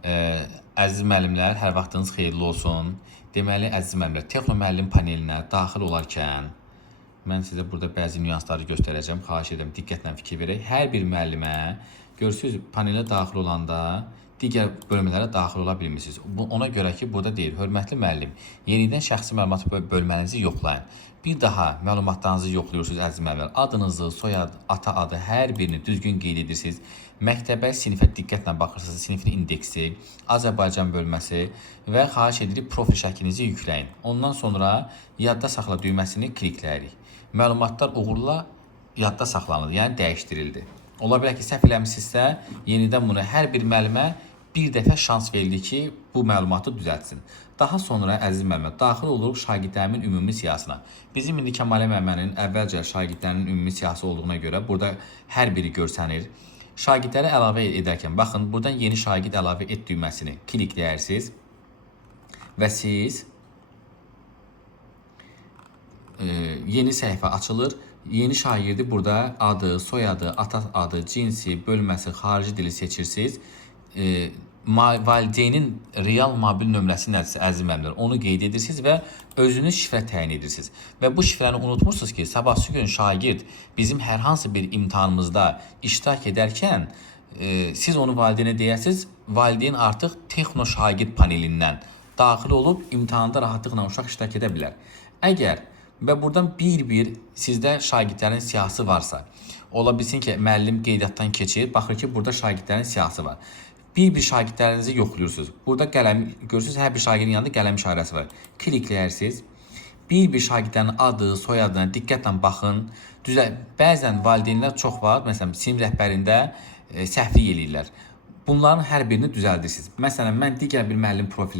Əziz müəllimlər, hər vaxtınız xeyirli olsun. Deməli, əziz müəllimlər, Texno müəllim panelinə daxil olarkən mən sizə burada bəzi nüansları göstərəcəm. Xahiş edirəm, diqqətlə fikir verək. Hər bir müəllimə görürsünüz, panelə daxil olanda digər bölmələrə daxil ola bilmirsiniz. Ona görə ki, burada deyir, hörmətli müəllim, yenidən şəxsi məlumat bölmənizi yoxlayın. Bir daha məlumatlarınızı yoxlayırsınız, əziz müəllimlər. Adınızı, soyad, ata adı hər birini düzgün qeyd edirsiniz. Məktəbə, sinifə diqqətlə baxırsınız, sinifin indeksi, Azərbaycan bölməsi və xahiş edirik profil şəklinizi yükləyin. Ondan sonra yadda saxla düyməsini klikləyirik. Məlumatlar uğurla yadda saxlanıldı, yəni dəyişdirildi. Ola bilər ki, səhv eləmişsinizsə, yenidən bunu hər bir müəllimə bir dəfə şans verildi ki, bu məlumatı düzəltsin. Daha sonra, əziz müəllimlər, daxil oluruq şagirdlərimin ümumi siyahısına. Bizim indi Kəmalə müəllimənin əvvəlcə şagirdlərinin ümumi siyahısı olduğuna görə burada hər biri görsənir. Şagirdləri əlavə edərkən, baxın, buradan yeni şagird əlavə et düyməsini klikləyərsiniz və siz yeni səhifə açılır. Yeni şagirdi burada adı, soyadı, ata adı, cinsi, bölməsi, xarici dili seçirsiniz. Valideynin real mobil nömrəsi nədirsə, əziz müəllimlər, onu qeyd edirsiniz və özünüz şifrə təyin edirsiniz. Və bu şifrəni unutmursunuz ki, sabahsı gün şagird bizim hər hansı bir imtahanımızda iştirak edərkən siz onu valideynə deyərsiniz, valideyn artıq Texno şagird panelindən daxil olub imtahanda rahatlıqla uşaq iştirak edə bilər. Əgər və buradan bir-bir sizdə şagirdlərin siyahısı varsa, ola bilsin ki, müəllim qeydiyyatdan keçir, baxır ki, burada şagirdlərin siyahısı var. Bir-bir şagirdlərinizi yoxlayırsınız. Burada qələm, görürsünüz, hər bir şagirdin yanında qələm işarəsi var. Klikləyərsiniz. Bir-bir şagirdlərin adı, soyadına diqqətlə baxın. Bəzən valideynlər çox var, məsələn, sinif rəhbərində səhvlik eləyirlər. Bunların hər birini düzəldirsiniz. Məsələn, mən digər bir müəllim profilini